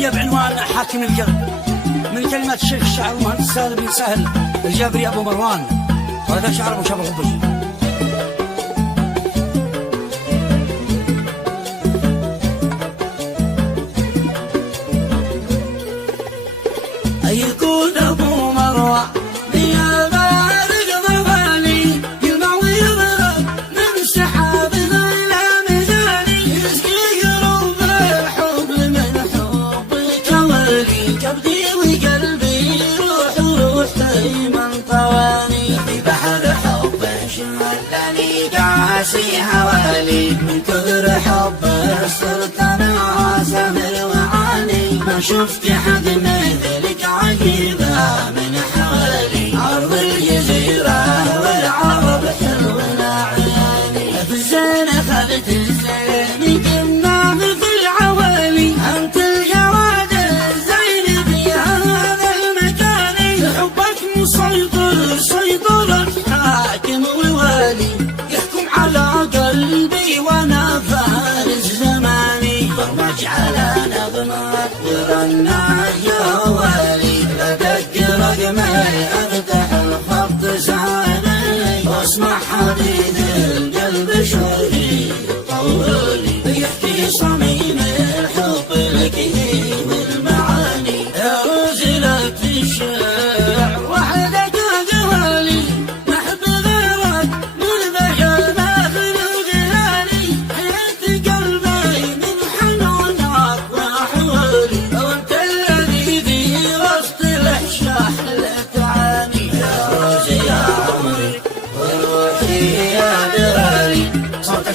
الجابرية بعنوان حاكم القلب، من كلمات الشيخ الشاعر المهندس سالم بن سهل الجابري أبو مروان، وهذا شعر أبو شبر الغبي. يكون أبو مروان هوالي من كثر حبه صرت انا سامر وعاني، ما شفت حد مثلك عجيبه من حوالي ارض الجزيره والعرب حلونا عياني. في الزين خذت الزين كنا في العوالي، انت الجواد الزين في هذا المكان، حبك مسيطر سيطرة حاكم ووالي، على قلبي وانا فارس زماني، برمج على نظمك ورنا جوالي، بدق رقمي افتح الخط زاني، واسمع حديث القلب شوقي طولي، يحكي صميم الحب لك والمعاني، يروز لك في الشعر وحدك جوالي، محب غيرك من بشر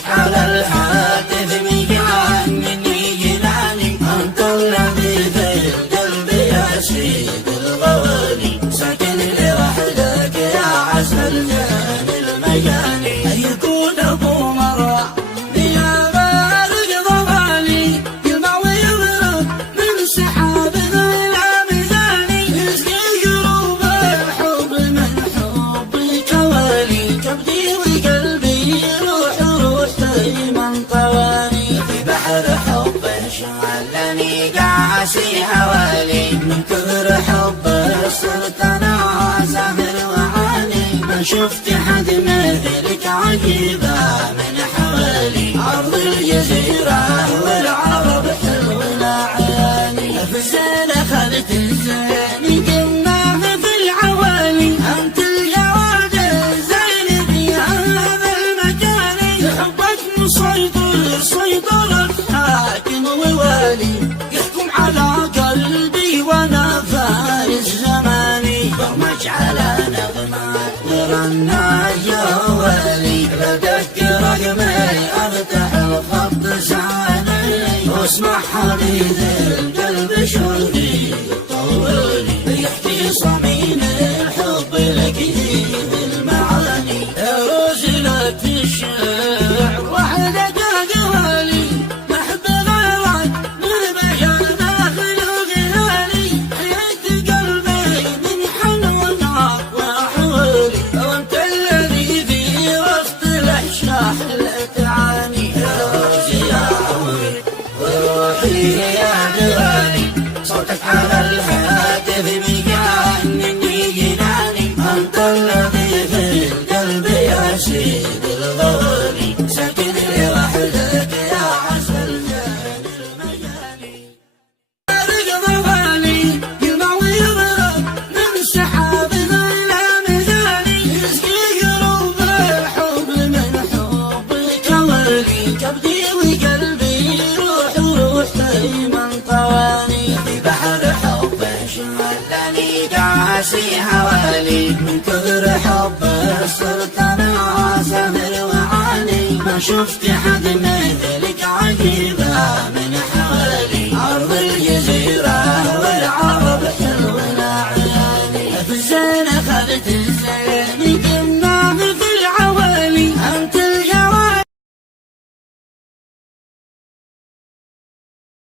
على الهاتف مجنني جناني، انت الذي في القلب يا سيد الغوالي، ساكن لوحدك يا عسل جان المجاني. يكون ابو مروان يا بارق ضوالي، يموي يضرب من سحاب الى ميزاني، يسقي قلوب الحب من حبك والي، كبدي وقلبي من طواني، في بحر حبه شغلني قاسي هوالي، من كثر حبه صرت انا سامر وعاني، ما شفت حد مثلك عجيبه من حوالي ارض الجزيره والعرب حلونا عياني. في الزين اخذت الزين قمنا في العوالي، انت الجواد الزين في هذا المكان، حبك مسيطر سيطرة حاكم ووالي، يحكم على قلبي وانا فارس زماني، برمج على نغمات ورنا جوالي، بدق رقمي افتح الخط زاني، واسمع حديث القلب شوقي طولي، يحكي صميم الحب لك بالمعاني، يروز لك في الشعر وحدك جوالي، محب غيرك من بشر مخلوق غالي، حياة قلبي من حنونك وحولي، وانت الذي في وسط الاشراح الاتعاني، يا روحي يا عمري وروحي يا غالي، صوتك على الهاتف مجنني جناني، انت الذي في القلب يا سيد الغوالي، ساكن لوحدك يا عسل جان المجاني. بارق ضوالي يموي يضرب من سحاب الى ميزاني، يسقي قلوب الحب من حبك والي، كبدي وقلبي روح من طواني، في بحر حبه شغلني قاسي هوالي، من كثر حبه صرت انا سامر وعاني، ما شفت حد مثلك عجيبه من حوالي ارض الجزيره والعرب حلونا عياني. في الزين اخذت